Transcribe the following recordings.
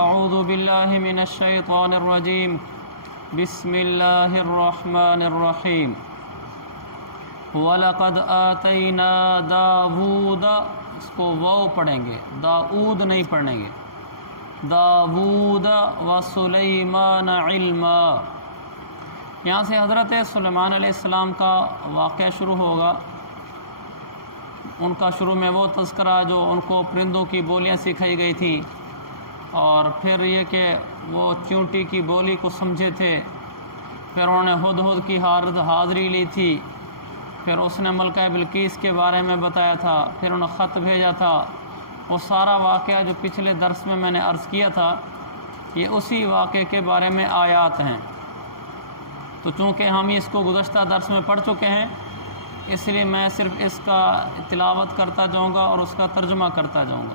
اعوذ باللہ من الشیطان الرجیم بسم اللہ الرحمن الرحیم وَلَقَدْ آتَيْنَا داود، اس کو واو پڑھیں گے، داؤد نہیں پڑھیں گے، داود وسلیمان علما۔ یہاں سے حضرت سلیمان علیہ السلام کا واقعہ شروع ہوگا۔ ان کا شروع میں وہ تذکرہ جو ان کو پرندوں کی بولیاں سکھائی گئی تھیں، اور پھر یہ کہ وہ چونٹی کی بولی کو سمجھے تھے، پھر انہوں نے ہدہد کی حاضری لی تھی، پھر اس نے ملکہ بلقیس کے بارے میں بتایا تھا، پھر انہوں نے خط بھیجا تھا۔ وہ سارا واقعہ جو پچھلے درس میں نے عرض کیا تھا، یہ اسی واقعے کے بارے میں آیات ہیں۔ تو چونکہ ہم اس کو گزشتہ درس میں پڑھ چکے ہیں، اس لیے میں صرف اس کا تلاوت کرتا جاؤں گا اور اس کا ترجمہ کرتا جاؤں گا۔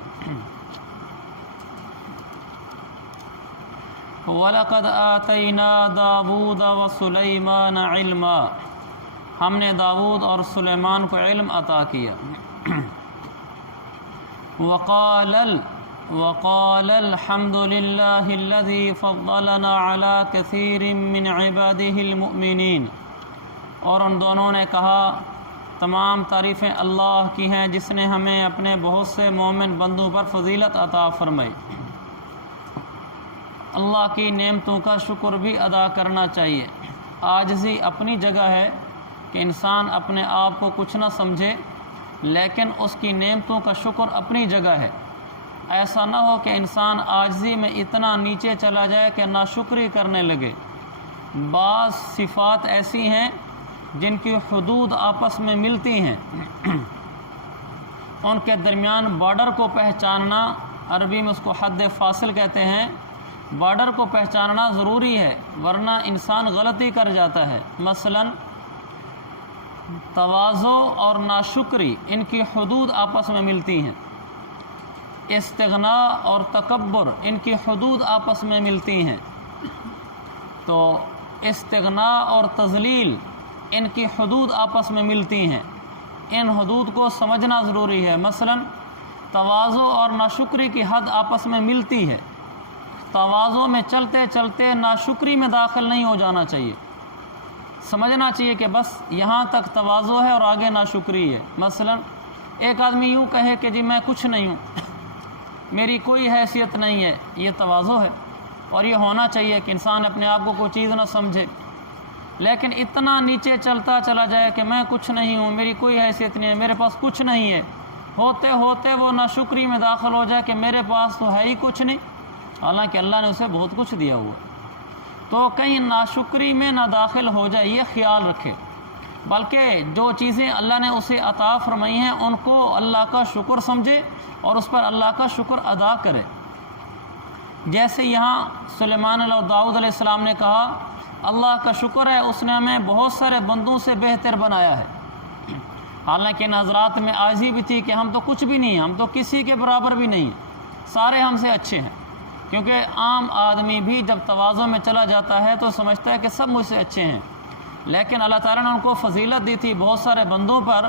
وَلَقَدْ آتَيْنَا دَاوُودَ وَسُلَيْمَانَ عِلْمًا، ہم نے داؤد اور سلیمان کو علم عطا کیا۔ وقال الحمد للہ الذی فضلنا علی کثیر من عبادہ المؤمنین، اور ان دونوں نے کہا تمام تعریفیں اللہ کی ہیں جس نے ہمیں اپنے بہت سے مومن بندوں پر فضیلت عطا فرمائی۔ اللہ کی نعمتوں کا شکر بھی ادا کرنا چاہیے۔ عاجزی اپنی جگہ ہے کہ انسان اپنے آپ کو کچھ نہ سمجھے، لیکن اس کی نعمتوں کا شکر اپنی جگہ ہے۔ ایسا نہ ہو کہ انسان عاجزی میں اتنا نیچے چلا جائے کہ ناشکری کرنے لگے۔ بعض صفات ایسی ہیں جن کی حدود آپس میں ملتی ہیں، ان کے درمیان بارڈر کو پہچاننا، عربی میں اس کو حد فاصل کہتے ہیں، بارڈر کو پہچاننا ضروری ہے، ورنہ انسان غلطی کر جاتا ہے۔ مثلاً تواضع اور ناشکری، ان کی حدود آپس میں ملتی ہیں۔ استغناء اور تکبر، ان کی حدود آپس میں ملتی ہیں۔ تو استغناء اور تذلیل، ان کی حدود آپس میں ملتی ہیں۔ ان حدود کو سمجھنا ضروری ہے۔ مثلاً تواضع اور ناشکری کی حد آپس میں ملتی ہے۔ تواضع میں چلتے چلتے ناشکری میں داخل نہیں ہو جانا چاہیے۔ سمجھنا چاہیے کہ بس یہاں تک تواضع ہے اور آگے ناشکری ہے۔ مثلا ایک آدمی یوں کہے کہ جی میں کچھ نہیں ہوں، میری کوئی حیثیت نہیں ہے، یہ تواضع ہے، اور یہ ہونا چاہیے کہ انسان اپنے آپ کو کوئی چیز نہ سمجھے۔ لیکن اتنا نیچے چلتا چلا جائے کہ میں کچھ نہیں ہوں، میری کوئی حیثیت نہیں ہے، میرے پاس کچھ نہیں ہے، ہوتے ہوتے وہ ناشکری میں داخل ہو جائے کہ میرے پاس تو ہے ہی کچھ نہیں، حالانکہ اللہ نے اسے بہت کچھ دیا ہوا۔ تو کہیں ناشکری میں نہ داخل ہو جائے، یہ خیال رکھے، بلکہ جو چیزیں اللہ نے اسے عطا فرمائی ہیں ان کو اللہ کا شکر سمجھے اور اس پر اللہ کا شکر ادا کرے۔ جیسے یہاں سلیمان اور داؤد علیہ السلام نے کہا اللہ کا شکر ہے اس نے ہمیں بہت سارے بندوں سے بہتر بنایا ہے۔ حالانکہ ان حضرات میں عاجزی بھی تھی کہ ہم تو کچھ بھی نہیں ہیں، ہم تو کسی کے برابر بھی نہیں ہیں، سارے ہم سے اچھے ہیں۔ کیونکہ عام آدمی بھی جب تواضع میں چلا جاتا ہے تو سمجھتا ہے کہ سب مجھ سے اچھے ہیں، لیکن اللہ تعالیٰ نے ان کو فضیلت دی تھی بہت سارے بندوں پر،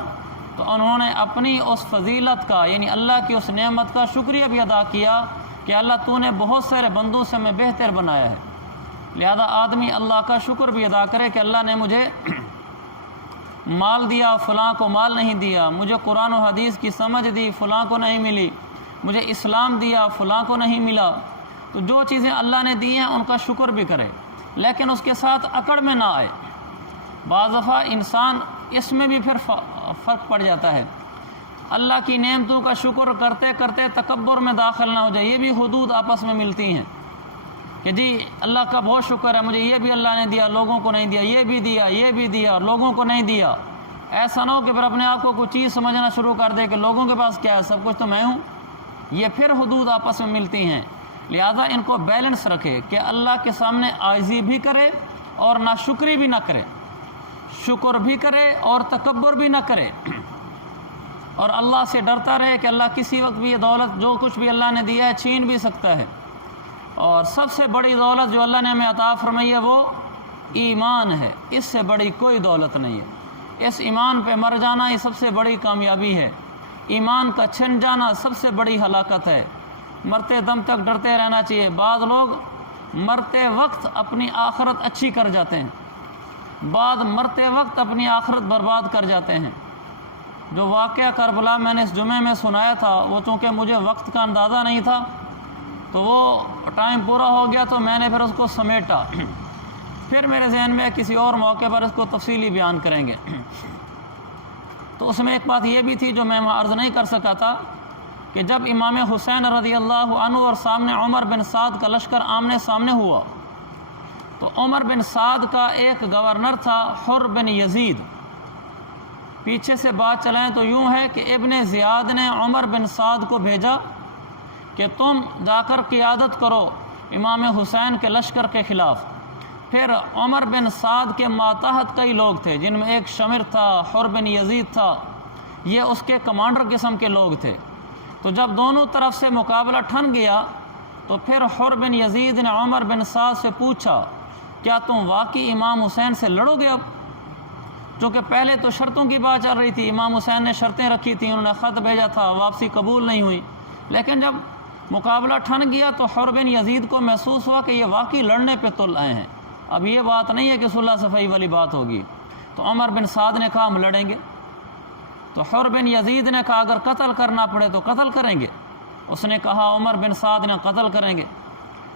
تو انہوں نے اپنی اس فضیلت کا، یعنی اللہ کی اس نعمت کا شکریہ بھی ادا کیا کہ اللہ تو نے بہت سارے بندوں سے ہمیں بہتر بنایا ہے۔ لہذا آدمی اللہ کا شکر بھی ادا کرے کہ اللہ نے مجھے مال دیا، فلاں کو مال نہیں دیا، مجھے قرآن و حدیث کی سمجھ دی، فلاں کو نہیں ملی، مجھے اسلام دیا، فلاں کو نہیں ملا۔ تو جو چیزیں اللہ نے دی ہیں ان کا شکر بھی کرے، لیکن اس کے ساتھ اکڑ میں نہ آئے۔ بعض دفعہ انسان اس میں بھی پھر فرق پڑ جاتا ہے، اللہ کی نعمتوں کا شکر کرتے کرتے تکبر میں داخل نہ ہو جائے۔ یہ بھی حدود آپس میں ملتی ہیں کہ جی اللہ کا بہت شکر ہے، مجھے یہ بھی اللہ نے دیا، لوگوں کو نہیں دیا، یہ بھی دیا، یہ بھی دیا، اور لوگوں کو نہیں دیا۔ ایسا نہ ہو کہ پھر اپنے آپ کو کوئی چیز سمجھنا شروع کر دے کہ لوگوں کے پاس کیا ہے، سب کچھ تو میں ہوں۔ یہ پھر حدود آپس میں ملتی ہیں۔ لہذا ان کو بیلنس رکھے کہ اللہ کے سامنے عاجزی بھی کرے اور ناشکری بھی نہ کرے، شکر بھی کرے اور تکبر بھی نہ کرے، اور اللہ سے ڈرتا رہے کہ اللہ کسی وقت بھی یہ دولت جو کچھ بھی اللہ نے دیا ہے چھین بھی سکتا ہے۔ اور سب سے بڑی دولت جو اللہ نے ہمیں عطا فرمائی ہے وہ ایمان ہے، اس سے بڑی کوئی دولت نہیں ہے۔ اس ایمان پہ مر جانا یہ سب سے بڑی کامیابی ہے، ایمان کا چھن جانا سب سے بڑی ہلاکت ہے۔ مرتے دم تک ڈرتے رہنا چاہیے۔ بعض لوگ مرتے وقت اپنی آخرت اچھی کر جاتے ہیں، بعض مرتے وقت اپنی آخرت برباد کر جاتے ہیں۔ جو واقعہ کربلا میں نے اس جمعے میں سنایا تھا، وہ چونکہ مجھے وقت کا اندازہ نہیں تھا تو وہ ٹائم پورا ہو گیا تو میں نے پھر اس کو سمیٹا، پھر میرے ذہن میں کسی اور موقع پر اس کو تفصیلی بیان کریں گے۔ تو اس میں ایک بات یہ بھی تھی جو میں عرض نہیں کر سکا تھا کہ جب امام حسین رضی اللہ عنہ اور سامنے عمر بن سعد کا لشکر آمنے سامنے ہوا تو عمر بن سعد کا ایک گورنر تھا حر بن یزید۔ پیچھے سے بات چلائیں تو یوں ہے کہ ابن زیاد نے عمر بن سعد کو بھیجا کہ تم جا کر قیادت کرو امام حسین کے لشکر کے خلاف۔ پھر عمر بن سعد کے ماتحت کئی لوگ تھے، جن میں ایک شمر تھا، حر بن یزید تھا، یہ اس کے کمانڈر قسم کے لوگ تھے۔ تو جب دونوں طرف سے مقابلہ ٹھن گیا تو پھر حر بن یزید نے عمر بن سعد سے پوچھا کیا تم واقعی امام حسین سے لڑو گے؟ اب چونکہ پہلے تو شرطوں کی بات چل رہی تھی، امام حسین نے شرطیں رکھی تھیں، انہوں نے خط بھیجا تھا، واپسی قبول نہیں ہوئی، لیکن جب مقابلہ ٹھن گیا تو حر بن یزید کو محسوس ہوا کہ یہ واقعی لڑنے پہ تل آئے ہیں، اب یہ بات نہیں ہے کہ صلح صفائی والی بات ہوگی۔ تو عمر بن سعد نے کہا ہم لڑیں گے۔ تو حر بن یزید نے کہا اگر قتل کرنا پڑے تو قتل کریں گے۔ اس نے کہا عمر بن سعد نے قتل کریں گے۔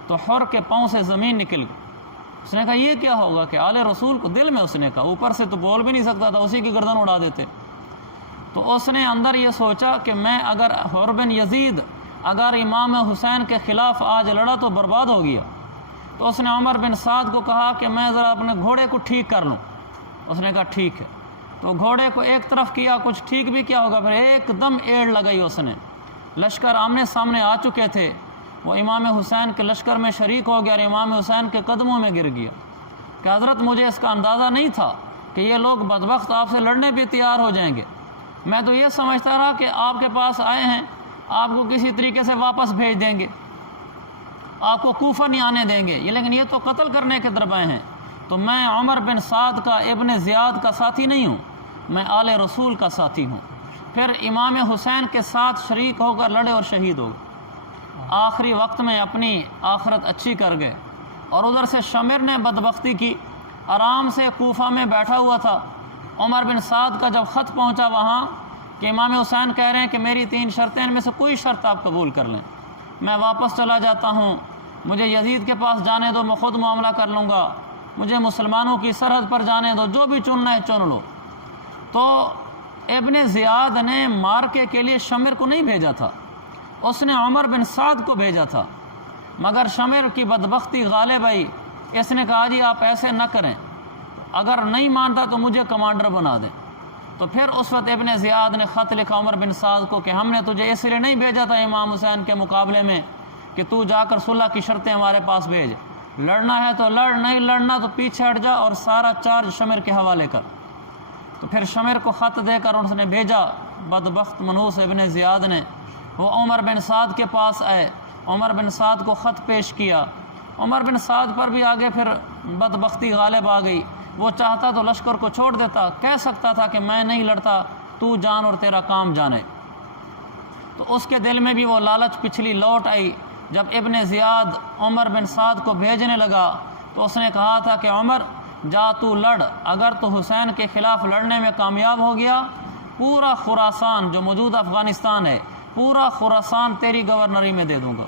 تو حر کے پاؤں سے زمین نکل گئی۔ اس نے کہا یہ کیا ہوگا کہ آل رسول کو دل میں، اس نے کہا اوپر سے تو بول بھی نہیں سکتا تھا، اسی کی گردن اڑا دیتے۔ تو اس نے اندر یہ سوچا کہ میں اگر حر بن یزید اگر امام حسین کے خلاف آج لڑا تو برباد ہو گیا۔ تو اس نے عمر بن سعد کو کہا کہ میں ذرا اپنے گھوڑے کو ٹھیک کر لوں۔ اس نے کہا ٹھیک ہے۔ تو گھوڑے کو ایک طرف کیا، کچھ ٹھیک بھی کیا ہوگا، پھر ایک دم ایڑ لگائی اس نے۔ لشکر آمنے سامنے آ چکے تھے، وہ امام حسین کے لشکر میں شریک ہو گیا اور امام حسین کے قدموں میں گر گیا کہ حضرت مجھے اس کا اندازہ نہیں تھا کہ یہ لوگ بدبخت آپ سے لڑنے بھی تیار ہو جائیں گے، میں تو یہ سمجھتا رہا کہ آپ کے پاس آئے ہیں، آپ کو کسی طریقے سے واپس بھیج دیں گے، آپ کو کوفہ نہیں آنے دیں گے، لیکن یہ تو قتل کرنے کے دربائیں ہیں۔ تو میں عمر بن سعد کا ابن زیاد کا ساتھی نہیں ہوں، میں آل رسول کا ساتھی ہوں۔ پھر امام حسین کے ساتھ شریک ہو کر لڑے اور شہید ہو گئے، آخری وقت میں اپنی آخرت اچھی کر گئے۔ اور ادھر سے شمر نے بدبختی کی، آرام سے کوفہ میں بیٹھا ہوا تھا۔ عمر بن سعد کا جب خط پہنچا وہاں کہ امام حسین کہہ رہے ہیں کہ میری 3 شرطیں، ان میں سے کوئی شرط آپ قبول کر لیں، میں واپس چلا جاتا ہوں، مجھے یزید کے پاس جانے دو، میں خود معاملہ کر لوں گا، مجھے مسلمانوں کی سرحد پر جانے دو، جو بھی چننا ہے چن لو۔ تو ابن زیاد نے مارکے کے لیے شمر کو نہیں بھیجا تھا، اس نے عمر بن سعد کو بھیجا تھا، مگر شمر کی بدبختی غالب آئی، اس نے کہا جی آپ ایسے نہ کریں، اگر نہیں مانتا تو مجھے کمانڈر بنا دیں۔ تو پھر اس وقت ابن زیاد نے خط لکھا عمر بن سعد کو کہ ہم نے تجھے اس لیے نہیں بھیجا تھا امام حسین کے مقابلے میں کہ تو جا کر صلح کی شرطیں ہمارے پاس بھیج، لڑنا ہے تو لڑ، نہیں لڑنا تو پیچھے ہٹ جا اور سارا چارج شمر کے حوالے کر۔ تو پھر شمر کو خط دے کر اس نے بھیجا، بدبخت منحوس ابن زیاد نے، وہ عمر بن سعد کے پاس آئے، عمر بن سعد کو خط پیش کیا، عمر بن سعد پر بھی آگے پھر بدبختی غالب آ گئی، وہ چاہتا تو لشکر کو چھوڑ دیتا، کہہ سکتا تھا کہ میں نہیں لڑتا، تو جان اور تیرا کام جانے۔ تو اس کے دل میں بھی وہ لالچ پچھلی لوٹ آئی۔ جب ابن زیاد عمر بن سعد کو بھیجنے لگا تو اس نے کہا تھا کہ عمر جا تو لڑ، اگر تو حسین کے خلاف لڑنے میں کامیاب ہو گیا، پورا خراسان جو موجود افغانستان ہے، پورا خراسان تیری گورنری میں دے دوں گا۔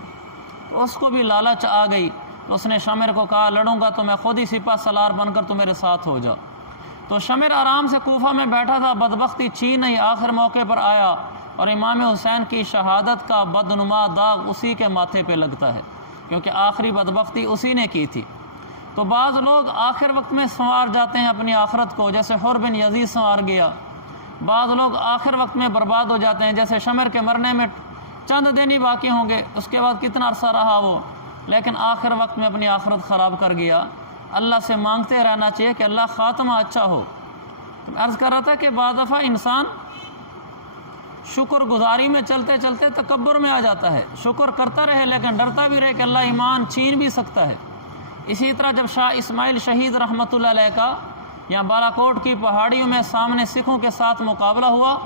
تو اس کو بھی لالچ آ گئی، تو اس نے شمر کو کہا لڑوں گا تو میں خود ہی سپہ سالار بن کر تو میرے ساتھ ہو جا۔ تو شمر آرام سے کوفہ میں بیٹھا تھا، بدبختی چھین نہیں، آخر موقع پر آیا اور امام حسین کی شہادت کا بدنما داغ اسی کے ماتھے پہ لگتا ہے، کیونکہ آخری بدبختی اسی نے کی تھی۔ تو بعض لوگ آخر وقت میں سنوار جاتے ہیں اپنی آخرت کو، جیسے حر بن یزید سنوار گیا، بعض لوگ آخر وقت میں برباد ہو جاتے ہیں، جیسے شمر کے مرنے میں چند دن ہی باقی ہوں گے، اس کے بعد کتنا عرصہ رہا وہ، لیکن آخر وقت میں اپنی آخرت خراب کر گیا۔ اللہ سے مانگتے رہنا چاہیے کہ اللہ خاتمہ اچھا ہو۔ عرض کر رہا تھا کہ بعض دفعہ انسان شکر گزاری میں چلتے چلتے تکبر میں آ جاتا ہے، شکر کرتا رہے لیکن ڈرتا بھی رہے کہ اللہ ایمان چھین بھی سکتا ہے۔ اسی طرح جب شاہ اسماعیل شہید رحمۃ اللہ علیہ کا یہاں بالاکوٹ کی پہاڑیوں میں سامنے سکھوں کے ساتھ مقابلہ ہوا،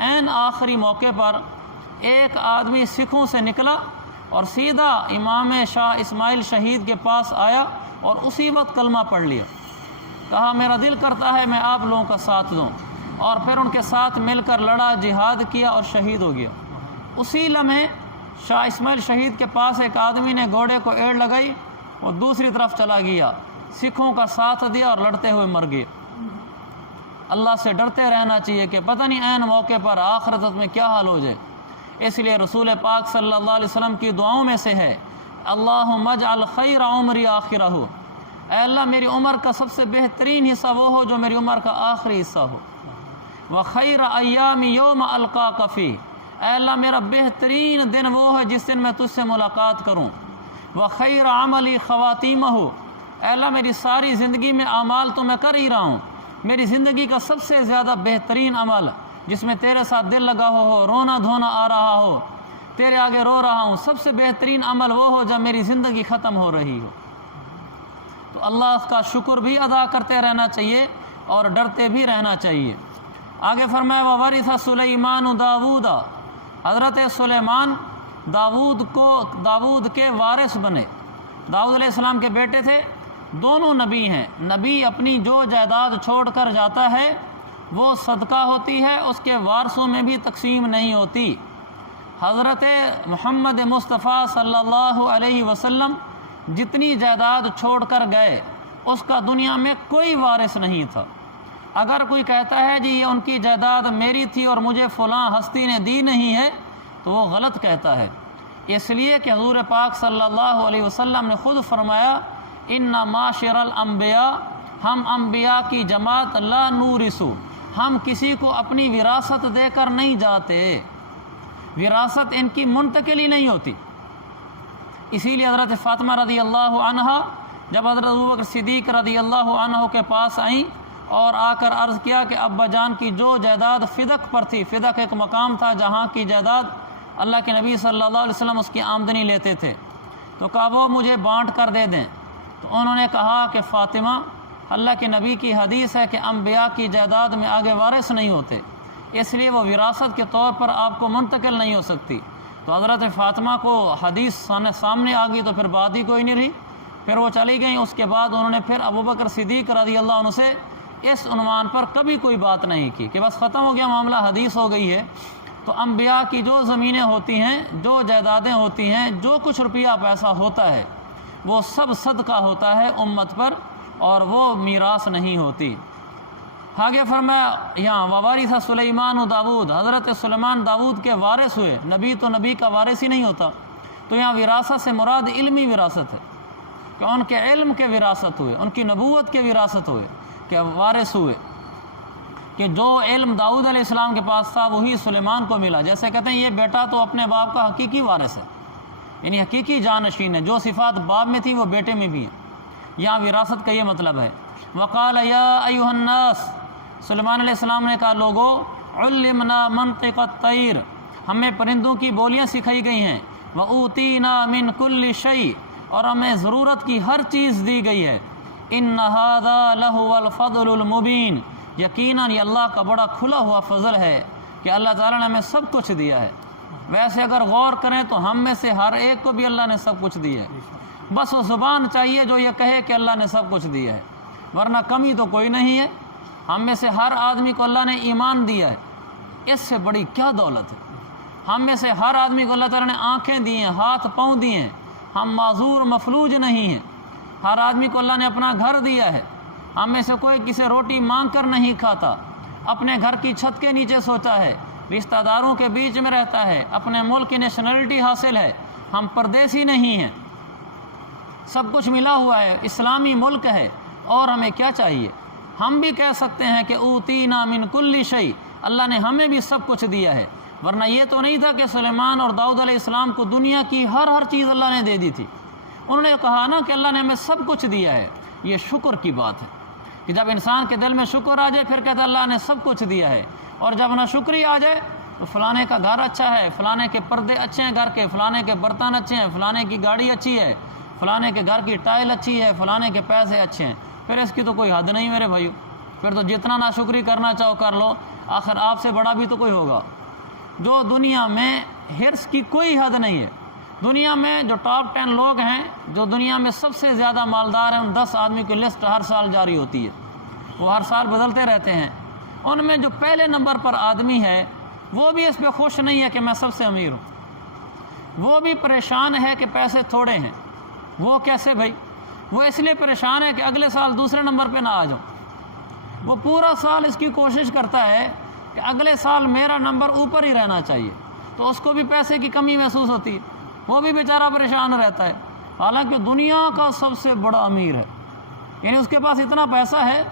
عین آخری موقع پر ایک آدمی سکھوں سے نکلا اور سیدھا امام شاہ اسماعیل شہید کے پاس آیا اور اسی وقت کلمہ پڑھ لیا. کہا میرا دل کرتا ہے میں آپ لوگوں کا ساتھ دوں، اور پھر ان کے ساتھ مل کر لڑا، جہاد کیا اور شہید ہو گیا. اسی لمحے شاہ اسماعیل شہید کے پاس ایک آدمی نے گھوڑے کو ایڑ لگائی، وہ دوسری طرف چلا گیا، سکھوں کا ساتھ دیا اور لڑتے ہوئے مر گئے. اللہ سے ڈرتے رہنا چاہیے کہ پتہ نہیں عین موقع پر آخرت میں کیا حال ہو جائے. اس لیے رسول پاک صلی اللہ علیہ وسلم کی دعاؤں میں سے ہے اللہم اجعل خیر عمری آخرہ، اے اللہ میری عمر کا سب سے بہترین حصہ وہ ہو جو میری عمر کا آخری حصہ ہو. وخیر ایامی یوم القاک فیہ، اے اللہ میرا بہترین دن وہ ہے جس دن میں تجھ سے ملاقات کروں. وخیر عملی خواتیمہ، اے اللہ میری ساری زندگی میں اعمال تو میں کر ہی رہا ہوں، میری زندگی کا سب سے زیادہ بہترین عمل جس میں تیرے ساتھ دل لگا ہو، رونا دھونا آ رہا ہو، تیرے آگے رو رہا ہوں، سب سے بہترین عمل وہ ہو جب میری زندگی ختم ہو رہی ہو. تو اللہ کا شکر بھی ادا کرتے رہنا چاہیے اور ڈرتے بھی رہنا چاہیے. آگے فرمایا وَوَرِثَ سُلَيْمَانُ داود، حضرت سلیمان داود کے وارث بنے. داؤد علیہ السلام کے بیٹے تھے، دونوں نبی ہیں. نبی اپنی جو جائیداد چھوڑ کر جاتا ہے وہ صدقہ ہوتی ہے، اس کے وارثوں میں بھی تقسیم نہیں ہوتی. حضرت محمد مصطفیٰ صلی اللہ علیہ وسلم جتنی جائیداد چھوڑ کر گئے اس کا دنیا میں کوئی وارث نہیں تھا. اگر کوئی کہتا ہے جی یہ ان کی جائیداد میری تھی اور مجھے فلاں ہستی نے دی نہیں ہے تو وہ غلط کہتا ہے. اس لیے کہ حضور پاک صلی اللہ علیہ وسلم نے خود فرمایا ان معاشر الانبیاء، ہم انبیاء کی جماعت لا نورثو، ہم کسی کو اپنی وراثت دے کر نہیں جاتے، وراثت ان کی منتقل ہی نہیں ہوتی. اسی لیے حضرت فاطمہ رضی اللہ عنہا جب حضرت ابوبکر صدیق رضی اللہ عنہ کے پاس آئیں اور آ کر عرض کیا کہ ابا جان کی جو جائیداد فدق پر تھی، فدق ایک مقام تھا جہاں کی جائیداد اللہ کے نبی صلی اللہ علیہ وسلم اس کی آمدنی لیتے تھے، تو کہا وہ مجھے بانٹ کر دے دیں. تو انہوں نے کہا کہ فاطمہ اللہ کے نبی کی حدیث ہے کہ انبیاء کی جائیداد میں آگے وارث نہیں ہوتے، اس لیے وہ وراثت کے طور پر آپ کو منتقل نہیں ہو سکتی. تو حضرت فاطمہ کو حدیث سامنے آ گئی تو پھر بات ہی کوئی نہیں رہی، پھر وہ چلی گئیں. اس کے بعد انہوں نے پھر ابوبکر صدیق رضی اللہ عنہ سے اس عنوان پر کبھی کوئی بات نہیں کی کہ بس ختم ہو گیا معاملہ، حدیث ہو گئی ہے. تو انبیاء کی جو زمینیں ہوتی ہیں، جو جائیدادیں ہوتی ہیں، جو کچھ روپیہ پیسہ ہوتا ہے وہ سب صدقہ ہوتا ہے امت پر، اور وہ میراث نہیں ہوتی. آگے فرمایا یہاں وَوَرِثَ سُلَيْمَانُ داود، حضرت سلیمان داود کے وارث ہوئے. نبی تو نبی کا وارث ہی نہیں ہوتا. تو یہاں وراثت سے مراد علمی وراثت ہے کہ ان کے علم کے وراثت ہوئے، ان کی نبوت کے وراثت ہوئے، کہ وارث ہوئے، کہ جو علم داؤد علیہ السلام کے پاس تھا وہی سلیمان کو ملا. جیسے کہتے ہیں یہ بیٹا تو اپنے باپ کا حقیقی وارث ہے، یعنی حقیقی جانشین ہے، جو صفات باپ میں تھی وہ بیٹے میں بھی ہیں. یہاں وراثت کا یہ مطلب ہے. وقال یا ایھا الناس، سلیمان علیہ السلام نے کہا لوگو علمنا منطق الطیر، ہمیں پرندوں کی بولیاں سکھائی گئی ہیں. وَأُوتِينَا مِن كُلِّ شَيْءٍ، اور ہمیں ضرورت کی ہر چیز دی گئی ہے. ان هذا لهو الفضل المبین، یقیناً یہ اللہ کا بڑا کھلا ہوا فضل ہے کہ اللہ تعالیٰ نے ہمیں سب کچھ دیا ہے. ویسے اگر غور کریں تو ہم میں سے ہر ایک کو بھی اللہ نے سب کچھ دیا ہے، بس وہ زبان چاہیے جو یہ کہے کہ اللہ نے سب کچھ دیا ہے، ورنہ کمی تو کوئی نہیں ہے. ہم میں سے ہر آدمی کو اللہ نے ایمان دیا ہے، اس سے بڑی کیا دولت ہے. ہم میں سے ہر آدمی کو اللہ تعالیٰ نے آنکھیں دی ہیں، ہاتھ پاؤں دیے ہیں، ہم معذور مفلوج نہیں ہیں. ہر آدمی کو اللہ نے اپنا گھر دیا ہے. ہم میں سے کوئی کسی روٹی مانگ کر نہیں کھاتا، اپنے گھر کی چھت کے نیچے سوتا ہے، رشتہ داروں کے بیچ میں رہتا ہے، اپنے ملک کی نیشنلٹی حاصل ہے. ہم پردیسی نہیں ہیں، سب کچھ ملا ہوا ہے، اسلامی ملک ہے، اور ہمیں کیا چاہیے. ہم بھی کہہ سکتے ہیں کہ اوتینا من کل شیء، اللہ نے ہمیں بھی سب کچھ دیا ہے. ورنہ یہ تو نہیں تھا کہ سلیمان اور داؤد علیہ السلام کو دنیا کی ہر چیز اللہ نے دے دی تھی. انہوں نے کہا نا کہ اللہ نے ہمیں سب کچھ دیا ہے. یہ شکر کی بات ہے کہ جب انسان کے دل میں شکر آ جائے پھر کہتا ہے اللہ نے سب کچھ دیا ہے. اور جب نہ شکری آ جائے تو فلانے کا گھر اچھا ہے، فلانے کے پردے اچھے ہیں گھر کے، فلانے کے برتن اچھے ہیں، فلانے کی گاڑی اچھی ہے، فلانے کے گھر کی ٹائل اچھی ہے، فلانے کے پیسے اچھے ہیں، پھر اس کی تو کوئی حد نہیں میرے بھائیو. پھر تو جتنا ناشکری کرنا چاہو کر لو، آخر آپ سے بڑا بھی تو کوئی ہوگا. جو دنیا میں حرص کی کوئی حد نہیں ہے، دنیا میں جو ٹاپ 10 لوگ ہیں، جو دنیا میں سب سے زیادہ مالدار ہیں، ان 10 آدمی کی لسٹ ہر سال جاری ہوتی ہے، وہ ہر سال بدلتے رہتے ہیں۔ ان میں جو پہلے نمبر پر آدمی ہے وہ بھی اس پہ خوش نہیں ہے کہ میں سب سے امیر ہوں، وہ بھی پریشان ہے کہ پیسے تھوڑے ہیں۔ وہ کیسے بھائی؟ وہ اس لیے پریشان ہے کہ اگلے سال دوسرے نمبر پہ نہ آ جاؤں۔ وہ پورا سال اس کی کوشش کرتا ہے کہ اگلے سال میرا نمبر اوپر ہی رہنا چاہیے، تو اس کو بھی پیسے کی کمی محسوس ہوتی ہے، وہ بھی بیچارہ پریشان رہتا ہے، حالانکہ دنیا کا سب سے بڑا امیر ہے، یعنی اس کے پاس اتنا پیسہ ہے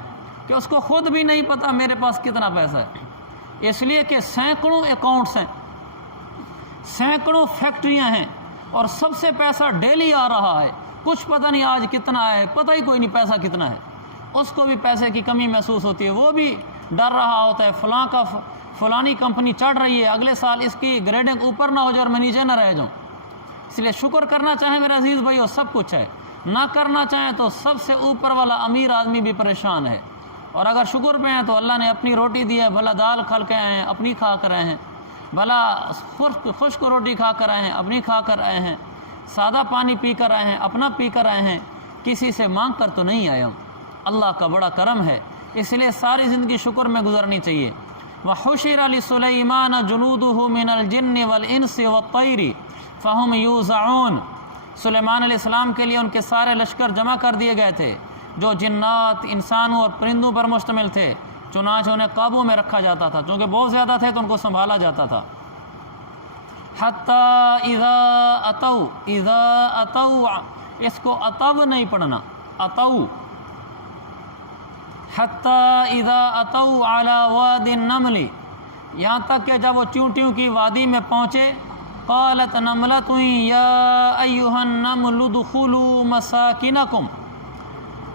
کہ اس کو خود بھی نہیں پتہ میرے پاس کتنا پیسہ ہے، اس لیے کہ سینکڑوں اکاؤنٹس ہیں، سینکڑوں فیکٹریاں ہیں، اور سب سے پیسہ ڈیلی آ رہا ہے، کچھ پتہ نہیں آج کتنا ہے، پتہ ہی کوئی نہیں پیسہ کتنا ہے، اس کو بھی پیسے کی کمی محسوس ہوتی ہے، وہ بھی ڈر رہا ہوتا ہے فلانی کمپنی چڑھ رہی ہے، اگلے سال اس کی گریڈنگ اوپر نہ ہو جائے اور میں نیچے نہ رہ جاؤں۔ اس لیے شکر کرنا چاہیں میرے عزیز بھائیو سب کچھ ہے، نہ کرنا چاہیں تو سب سے اوپر والا امیر آدمی بھی پریشان ہے، اور اگر شکر پہ ہیں تو اللہ نے اپنی روٹی دی ہے، بھلا دال کھل کے آئے ہیں اپنی کھا کر آئے ہیں، بھلا خشک روٹی کھا کر آئے ہیں اپنی کھا کر آئے ہیں، سادہ پانی پی کر آئے ہیں اپنا پی کر آئے ہیں، کسی سے مانگ کر تو نہیں آیا ہوں۔ اللہ کا بڑا کرم ہے، اس لیے ساری زندگی شکر میں گزرنی چاہیے۔ وَحُشِرَ لِسُلَيْمَانَ جُنُودُهُ مِنَ الْجِنِّ وَالْإِنسِ وَالطَّيْرِ فَهُمْ يُوزَعُونَ۔ سلیمان علیہ السلام کے لیے ان کے سارے لشکر جمع کر دیے گئے تھے، جو جنات، انسانوں اور پرندوں پر مشتمل تھے، چنانچہ انہیں قابو میں رکھا جاتا تھا، چونکہ بہت زیادہ تھے تو ان کو سنبھالا جاتا تھا۔ حَتَّى اِذَا أَتَوْا، اس کو اتو نہیں پڑھنا، اتو، حَتَّى اِذَا أَتَوْا عَلَى وَادِ النَّمْلِ، یہاں تک کہ جب وہ چونٹیوں کی وادی میں پہنچے، قالت نملۃ یا ایھا النمل ادخلوا مساکنکم،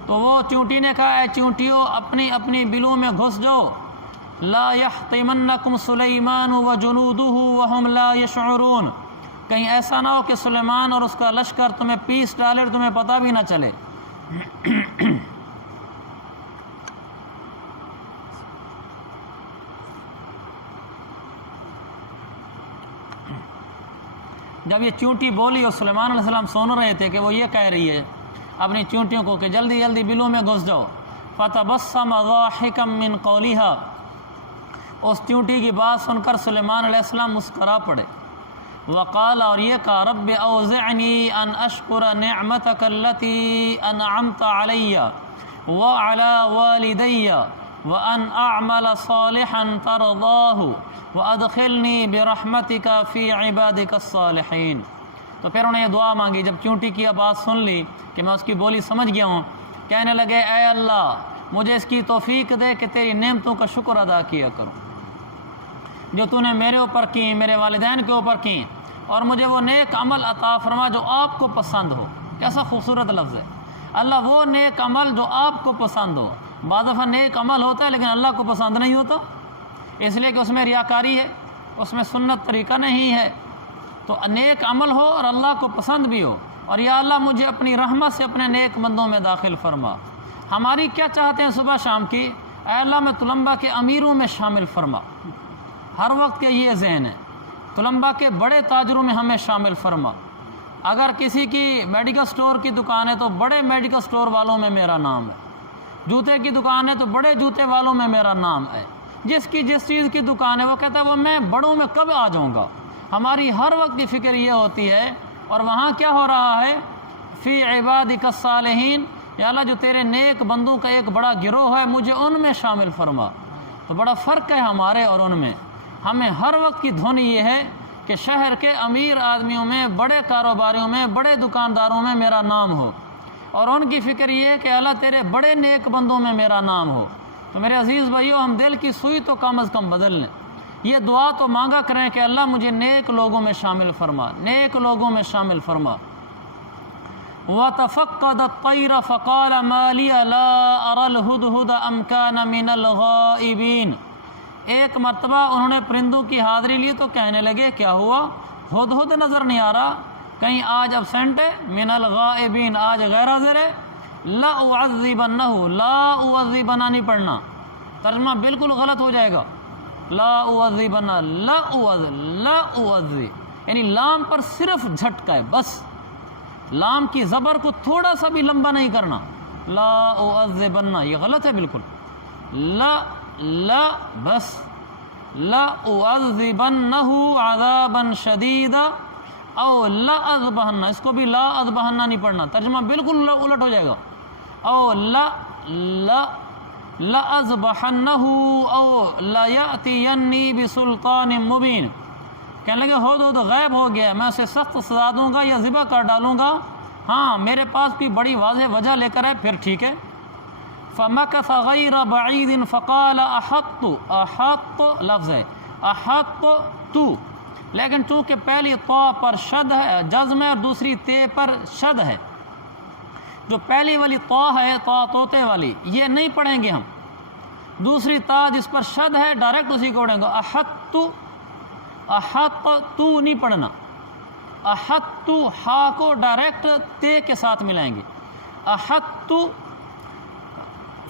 تو وہ چونٹی نے کہا اے چونٹیوں اپنی اپنی بلوں میں گھس جاؤ، لا یحطمنکم سلیمان وجنودہ وہم لا یشعرون، کہیں ایسا نہ ہو کہ سلیمان اور اس کا لشکر تمہیں پیس ڈالے اور تمہیں پتہ بھی نہ چلے۔ جب یہ چونٹی بولی اور سلیمان علیہ السلام سن رہے تھے کہ وہ یہ کہہ رہی ہے اپنی چونٹیوں کو کہ جلدی جلدی بلوں میں گھس جاؤ، فتبسم ضاحکا من قولها، اس چونٹی کی بات سن کر سلیمان علیہ السلام مسکرا پڑے، وقال، اور یہ کہا، رب اوزعنی ان اشکر نعمتک التی انعمت علی وعلی والدی وان اعمل صالحا ترضاہ وادخلنی برحمتک فی عبادک الصالحین۔ تو پھر انہیں یہ دعا مانگی، جب چونٹی کی بات سن لی کہ میں اس کی بولی سمجھ گیا ہوں، کہنے لگے اے اللہ مجھے اس کی توفیق دے کہ تیری نعمتوں کا شکر ادا کیا کروں جو تو نے میرے اوپر کی، میرے والدین کے اوپر کی، اور مجھے وہ نیک عمل عطا فرما جو آپ کو پسند ہو۔ کیسا خوبصورت لفظ ہے، اللہ وہ نیک عمل جو آپ کو پسند ہو۔ بعض دفعہ نیک عمل ہوتا ہے لیکن اللہ کو پسند نہیں ہوتا، اس لیے کہ اس میں ریاکاری ہے، اس میں سنت طریقہ نہیں ہے۔ تو نیک عمل ہو اور اللہ کو پسند بھی ہو، اور یا اللہ مجھے اپنی رحمت سے اپنے نیک بندوں میں داخل فرما۔ ہماری کیا چاہتے ہیں صبح شام کی؟ اے اللہ میں طلباء کے امیروں میں شامل فرما، ہر وقت کے یہ ذہن ہے، طلباء کے بڑے تاجروں میں ہمیں شامل فرما۔ اگر کسی کی میڈیکل سٹور کی دکان ہے تو بڑے میڈیکل سٹور والوں میں میرا نام ہے، جوتے کی دکان ہے تو بڑے جوتے والوں میں میرا نام ہے، جس کی جس چیز کی دکان ہے وہ کہتا ہے وہ میں بڑوں میں کب آ جاؤں گا۔ ہماری ہر وقت کی فکر یہ ہوتی ہے، اور وہاں کیا ہو رہا ہے؟ فی عبادک الصالحین، یا اللہ جو تیرے نیک بندوں کا ایک بڑا گروہ ہے مجھے ان میں شامل فرما۔ تو بڑا فرق ہے ہمارے اور ان میں۔ ہمیں ہر وقت کی دھن یہ ہے کہ شہر کے امیر آدمیوں میں، بڑے کاروباریوں میں، بڑے دکانداروں میں میرا نام ہو، اور ان کی فکر یہ ہے کہ اللہ تیرے بڑے نیک بندوں میں میرا نام ہو۔ تو میرے عزیز بھائیو، ہم دل کی سوئی تو کم از کم بدل لیں، یہ دعا تو مانگا کریں کہ اللہ مجھے نیک لوگوں میں شامل فرما، نیک لوگوں میں شامل فرما۔ وَتَفَقَّدَ الطَّيْرَ فَقَالَ مَا لِيَ لَا أَرَى الْهُدْهُدَ أَمْ كَانَ مِنَ الْغَائِبِينَ، ایک مرتبہ انہوں نے پرندوں کی حاضری لی تو کہنے لگے کیا ہوا؟ ہدہد نظر نہیں آ رہا، کہیں آج ابسینٹ ہے، من الغائبین آج غیر حاضر ہے۔ لا اعذبنہ، لا اعذبنہ نہیں پڑھنا، ترجمہ بالکل غلط ہو جائے گا، لا اعذبنہ، لا اعذب، یعنی لام پر صرف جھٹکا ہے بس، لام کی زبر کو تھوڑا سا بھی لمبا نہیں کرنا، لا اعذبن، یہ غلط ہے بالکل، لا بس، لا اعذبنہ عذابا شدیدا او لا اذبحن، اس کو بھی لا اذبحن نہیں پڑھنا، ترجمہ بالکل الٹ ہو جائے گا، او لا اذبحنہ او لا یأتینی بسلطان مبین، کہنے لگے ہدہد غائب ہو گیا، میں اسے سخت سزا دوں گا یا ذبح کر ڈالوں گا، ہاں میرے پاس کوئی بڑی واضح وجہ لے کر ہے پھر ٹھیک ہے۔ فمکث غیر بعید فقال احط لفظ ہے، احط، لیکن چونکہ پہلی طا پر شد ہے، جزم ہے، اور دوسری تے پر شد ہے، جو پہلی والی طا ہے، طا طوطے والی، یہ نہیں پڑھیں گے ہم، دوسری تا جس پر شد ہے ڈائریکٹ اسی کو پڑھیں گے، احط نہیں پڑھنا، احط ہا کو ڈائریکٹ تے کے ساتھ ملائیں گے، احط،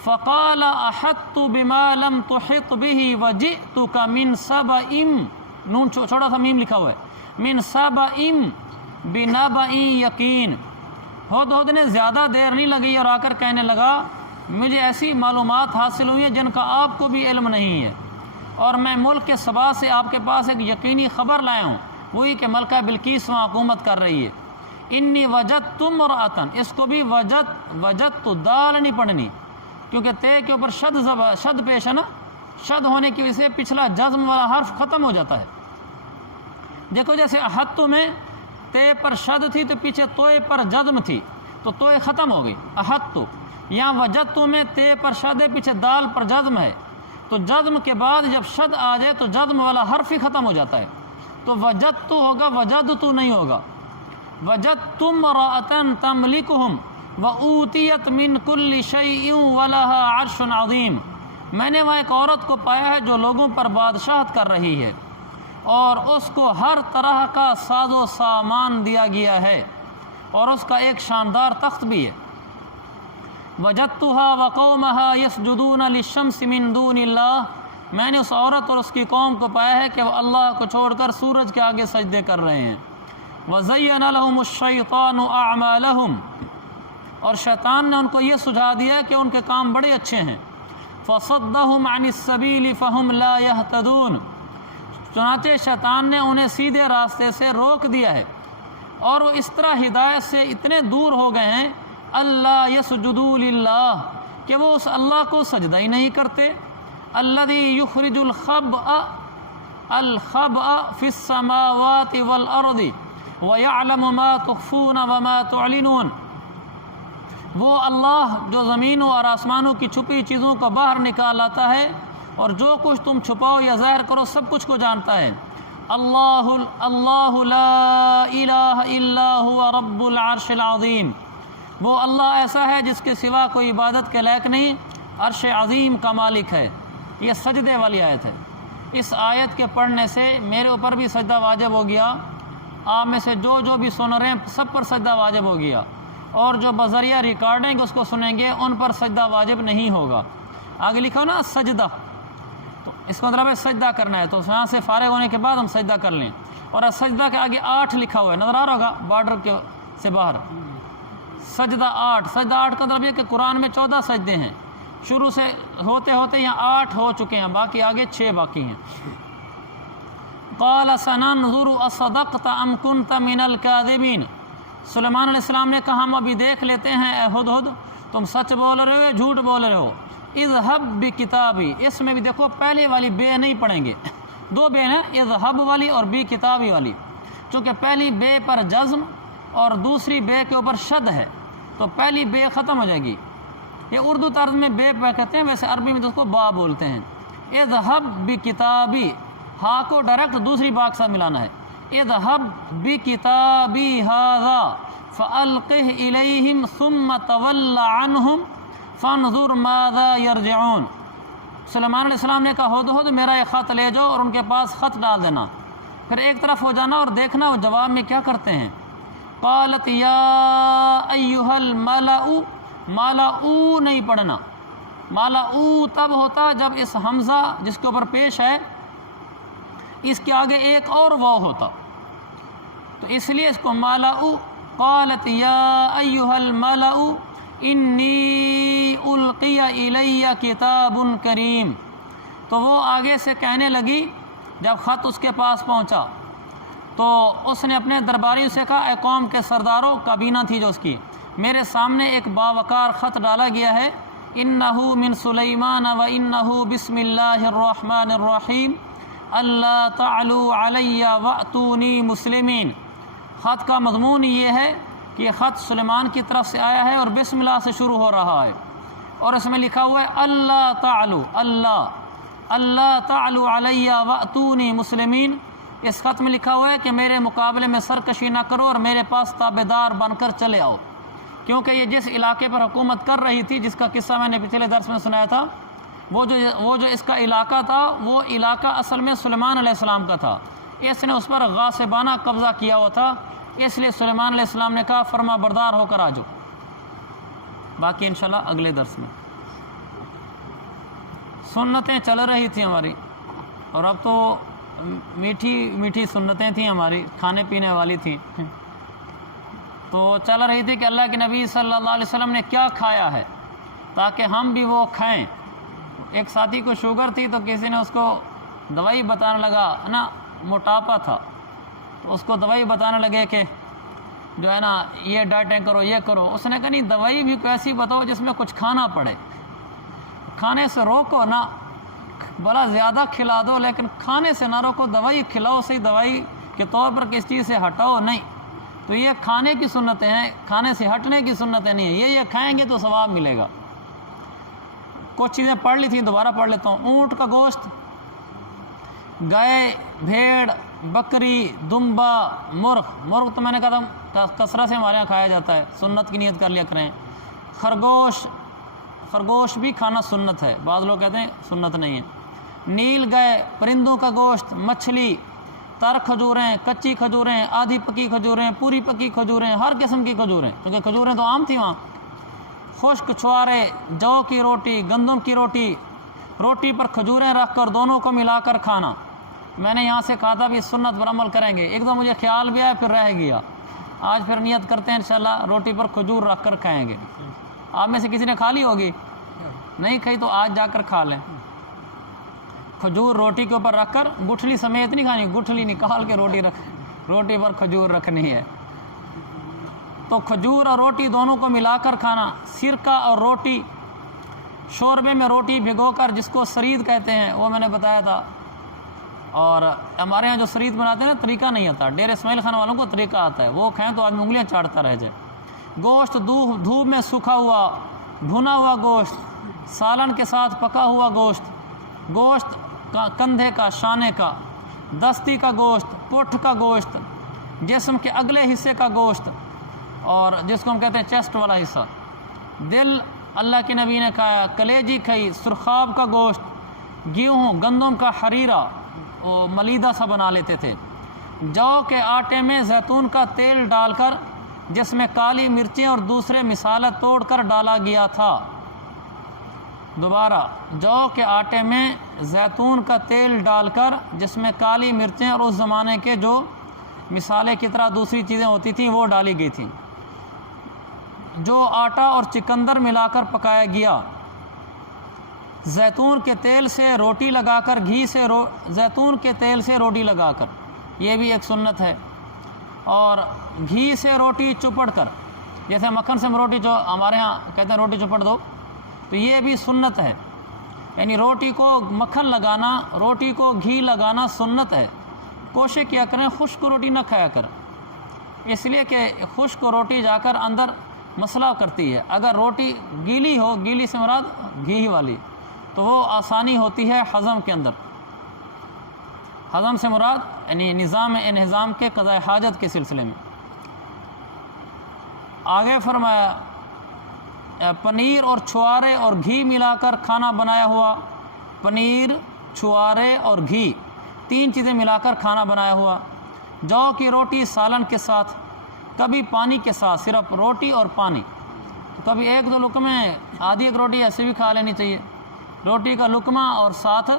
فقال احط بما لم تحط به وجئتك من سبأ، نون چھوٹا سا میم لکھا ہوا ہے، من سبأ بنبأ یقین، ہدہد نے زیادہ دیر نہیں لگی اور آ کر کہنے لگا مجھے ایسی معلومات حاصل ہوئی ہیں جن کا آپ کو بھی علم نہیں ہے، اور میں ملک کے سبا سے آپ کے پاس ایک یقینی خبر لایا ہوں، وہی کہ ملکہ بلقیس وہاں حکومت کر رہی ہے، انی وجدت امرأۃ، اس کو بھی وجدت دال نہیں پڑھنی کیونکہ تے کے اوپر شد پیش ہے نا، شد ہونے کی وجہ سے پچھلا جزم والا حرف ختم ہو جاتا ہے، دیکھو جیسے احط میں تے پر شد تھی تو پیچھے توئے پر جزم تھی تو توئے ختم ہو گئی، احط، یہاں وجدت میں تے پر شد ہے، پیچھے دال پر جزم ہے، تو جزم کے بعد جب شد آ جائے تو جزم والا حرف ہی ختم ہو جاتا ہے، تو وجدت ہوگا، وجدت نہیں ہوگا، وجدت امرأۃ تملکہم وَأُوتِيَتْ مِنْ كُلِّ شَيْءٍ وَلَهَا عَرْشٌ عَظِيمٌ، میں نے وہاں ایک عورت کو پایا ہے جو لوگوں پر بادشاہت کر رہی ہے اور اس کو ہر طرح کا ساز و سامان دیا گیا ہے اور اس کا ایک شاندار تخت بھی ہے، وَجَدْتُهَا وَقَوْمَهَا يَسْجُدُونَ لِلشَّمْسِ مِن دُونِ اللَّهِ، میں نے اس عورت اور اس کی قوم کو پایا ہے کہ وہ اللہ کو چھوڑ کر سورج کے آگے سجدے کر رہے ہیں، وَزَيَّنَ لَهُمُ الشَّيْطَانُ أَعْمَالَهُمْ، اور شیطان نے ان کو یہ سجھا دیا کہ ان کے کام بڑے اچھے ہیں، فَصَدَّهُمْ عَنِ السَّبِيلِ فَهُمْ لَا يَهْتَدُونَ، چنانچہ شیطان نے انہیں سیدھے راستے سے روک دیا ہے اور وہ اس طرح ہدایت سے اتنے دور ہو گئے ہیں، اللہ یسجدوا للہ، کہ وہ اس اللہ کو سجدہ ہی نہیں کرتے، الذی یخرج الخبأ فی السماوات والارض ویعلم ما تخفون وما تعلنون، وہ اللہ جو زمینوں اور آسمانوں کی چھپی چیزوں کو باہر نکال لاتا ہے اور جو کچھ تم چھپاؤ یا ظاہر کرو سب کچھ کو جانتا ہے، اللہ لا الہ الا هو رب العرش العظیم، وہ اللہ ایسا ہے جس کے سوا کوئی عبادت کے لائق نہیں، عرش عظیم کا مالک ہے۔ یہ سجدے والی آیت ہے، اس آیت کے پڑھنے سے میرے اوپر بھی سجدہ واجب ہو گیا، آپ میں سے جو بھی سن رہے ہیں سب پر سجدہ واجب ہو گیا، اور جو بذریعہ ریکارڈنگ اس کو سنیں گے ان پر سجدہ واجب نہیں ہوگا۔ آگے لکھا ہو نا سجدہ، تو اس کا مطلب ہے سجدہ کرنا ہے، تو یہاں سے فارغ ہونے کے بعد ہم سجدہ کر لیں، اور سجدہ کے آگے 8 لکھا ہوا ہے، نظر آ رہا ہوگا بارڈر کے سے باہر، سجدہ 8، سجدہ 8 کا مطلب یہ کہ قرآن میں 14 سجدے ہیں، شروع سے ہوتے ہوتے یہاں 8 ہو چکے ہیں، باقی آگے 6 باقی ہیں۔ قال سننظر اصدقت ام كنت من الكاذبین، سلیمان علیہ السلام نے کہا ہم ابھی دیکھ لیتے ہیں اے ہدہد تم سچ بول رہے ہو یا جھوٹ بول رہے ہو، اذهب بکتابی، اس میں بھی دیکھو پہلے والی بے نہیں پڑھیں گے، 2 بے ہیں، اذهب والی اور بی کتابی والی، چونکہ پہلی بے پر جزم اور دوسری بے کے اوپر شد ہے تو پہلی بے ختم ہو جائے گی، یہ اردو طرز میں بے کہتے ہیں، ویسے عربی میں تو اس کو با بولتے ہیں، اذهب بکتابی، ہا کو ڈائریکٹ دوسری با کے ساتھ ملانا ہے، اذهب بکتابی ھذا فألقه الیہم ثم تول عنہم فانظر ماذا یرجعون، سلیمان علیہ السلام نے کہا ہدہد میرا یہ خط لے جاؤ اور ان کے پاس خط ڈال دینا، پھر ایک طرف ہو جانا اور دیکھنا وہ جواب میں کیا کرتے ہیں۔ قالت یا ایھا الملأ، مالؤ نہیں پڑھنا، مالؤ تب ہوتا جب اس حمزہ جس کے اوپر پیش ہے اس کے آگے ایک اور واو ہوتا، تو اس لیے اس کو ملأ قالت یا ایھا الملأ انی القی الی کتاب کریم، تو وہ آگے سے کہنے لگی جب خط اس کے پاس پہنچا تو اس نے اپنے درباریوں سے کہا، اے قوم کے سرداروں، کابینہ تھی جو اس کی، میرے سامنے ایک باوقار خط ڈالا گیا ہے، انہ من سلیمان و انہ بسم اللہ الرحمن الرحیم اللہ تعلوا علی واتونی مسلمین۔ خط کا مضمون یہ ہے کہ یہ خط سلیمان کی طرف سے آیا ہے اور بسم اللہ سے شروع ہو رہا ہے، اور اس میں لکھا ہوا ہے اللہ تعلو، اللہ تعلو علی واتونی مسلمین۔ اس خط میں لکھا ہوا ہے کہ میرے مقابلے میں سرکشی نہ کرو اور میرے پاس تابعدار بن کر چلے آؤ، کیونکہ یہ جس علاقے پر حکومت کر رہی تھی، جس کا قصہ میں نے پچھلے درس میں سنایا تھا، وہ جو اس کا علاقہ تھا، وہ علاقہ اصل میں سلیمان علیہ السلام کا تھا، اس نے اس پر غاصبانہ قبضہ کیا ہوا تھا، اس لیے سلیمان علیہ السلام نے کہا فرما بردار ہو کر آ جاؤ۔ باقی انشاءاللہ اگلے درس میں۔ سنتیں چل رہی تھیں ہماری، اور اب تو میٹھی میٹھی سنتیں تھیں ہماری، کھانے پینے والی تھیں، تو چل رہی تھی کہ اللہ کے نبی صلی اللہ علیہ وسلم نے کیا کھایا ہے تاکہ ہم بھی وہ کھائیں۔ ایک ساتھی کو شوگر تھی تو کسی نے اس کو دوائی بتانے لگا نا، موٹاپا تھا، تو اس کو دوائی بتانے لگے کہ جو ہے نا یہ ڈائٹیں کرو، یہ کرو۔ اس نے کہا نہیں، دوائی بھی کوئی ایسی بتاؤ جس میں کچھ کھانا پڑے، کھانے سے روکو نا، بڑا زیادہ کھلا دو لیکن کھانے سے نہ روکو، دوائی کھلاؤ، صحیح دوائی کے طور پر کس چیز سے ہٹاؤ نہیں۔ تو یہ کھانے کی سنتیں ہیں، کھانے سے ہٹنے کی سنتیں نہیں ہیں، یہ کھائیں گے تو ثواب ملے گا۔ کچھ چیزیں پڑھ لی تھیں، دوبارہ پڑھ لیتا ہوں۔ اونٹ کا گوشت، گائے، بھیڑ، بکری، دمبا، مرغ تو میں نے کہا تھا کثرت سے ہمارے یہاں کھایا جاتا ہے، سنت کی نیت کر لیا کریں۔ خرگوش بھی کھانا سنت ہے، بعض لوگ کہتے ہیں سنت نہیں ہے۔ نیل گائے، پرندوں کا گوشت، مچھلی، تر کھجوریں، کچی کھجوریں، آدھی پکی کھجوریں، پوری پکی کھجوریں، ہر قسم کی کھجوریں، کیونکہ کھجوریں تو عام تھیں وہاں۔ خشک چھوارے، جو کی روٹی، گندم کی روٹی، روٹی پر کھجوریں رکھ کر دونوں کو ملا کر کھانا۔ میں نے یہاں سے کہا تھا بھی سنت پر عمل کریں گے، ایک دم مجھے خیال بھی آیا پھر رہ گیا، آج پھر نیت کرتے ہیں انشاءاللہ روٹی پر کھجور رکھ کر کھائیں گے۔ آپ میں سے کسی نے کھا لی ہوگی؟ نہیں کھائی تو آج جا کر کھا لیں۔ کھجور روٹی کے اوپر رکھ کر، گٹھلی سمیت نہیں کھانی، گٹھلی نکال کے روٹی پر کھجور رکھنی ہے۔ تو کھجور اور روٹی دونوں کو ملا کر کھانا۔ سرکہ اور روٹی، شوربے میں روٹی بھگو کر، جس کو سرید کہتے ہیں، وہ میں نے بتایا تھا۔ اور ہمارے ہاں جو سرید بناتے ہیں نا، طریقہ نہیں آتا، ڈیر اسماعیل خان والوں کو طریقہ آتا ہے، وہ کھائیں تو آدمی انگلیاں چاٹتا رہ جائے۔ گوشت دھوپ میں سوکھا ہوا، بھنا ہوا گوشت، سالن کے ساتھ پکا ہوا گوشت کندھے کا، شانے کا، دستی کا گوشت، پٹھ کا گوشت، جسم کے اگلے حصے کا گوشت، اور جس کو ہم کہتے ہیں چیسٹ والا حصہ، دل اللہ کے نبی نے کھایا، کلیجی کھائی، سرخاب کا گوشت، گیہوں، گندم کا حریرہ، وہ ملیدہ سا بنا لیتے تھے، جو کے آٹے میں زیتون کا تیل ڈال کر، جس میں کالی مرچیں اور دوسرے مصالحے توڑ کر ڈالا گیا تھا۔ دوبارہ، جو کے آٹے میں زیتون کا تیل ڈال کر، جس میں کالی مرچیں اور اس زمانے کے جو مصالحے کی طرح دوسری چیزیں ہوتی تھیں وہ ڈالی گئی تھیں، جو آٹا اور چکندر ملا کر پکایا گیا، زیتون کے تیل سے روٹی لگا کر، زیتون کے تیل سے روٹی لگا کر، یہ بھی ایک سنت ہے۔ اور گھی سے روٹی چپڑ کر، جیسے مکھن سے روٹی، جو ہمارے ہاں کہتے ہیں روٹی چپڑ دو، تو یہ بھی سنت ہے، یعنی روٹی کو مکھن لگانا، روٹی کو گھی لگانا سنت ہے۔ کوشش کیا کریں خشک روٹی نہ کھایا کر، اس لیے کہ خشک روٹی جا کر اندر مسئلہ کرتی ہے۔ اگر روٹی گیلی ہو، گیلی سے مراد گھی والی، تو وہ آسانی ہوتی ہے ہضم کے اندر۔ ہضم سے مراد یعنی نظام انہضام کے قضاء حاجت کے سلسلے میں۔ آگے فرمایا پنیر اور چھوارے اور گھی ملا کر کھانا بنایا ہوا، پنیر، چھوارے اور گھی، تین چیزیں ملا کر کھانا بنایا ہوا، جو کی روٹی سالن کے ساتھ، کبھی پانی کے ساتھ، صرف روٹی اور پانی، کبھی ایک دو لقمے، آدھی ایک روٹی ایسے بھی کھا لینی چاہیے، روٹی کا لقمہ اور ساتھ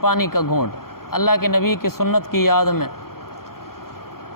پانی کا گھونٹ، اللہ کے نبی کی سنت کی یاد میں۔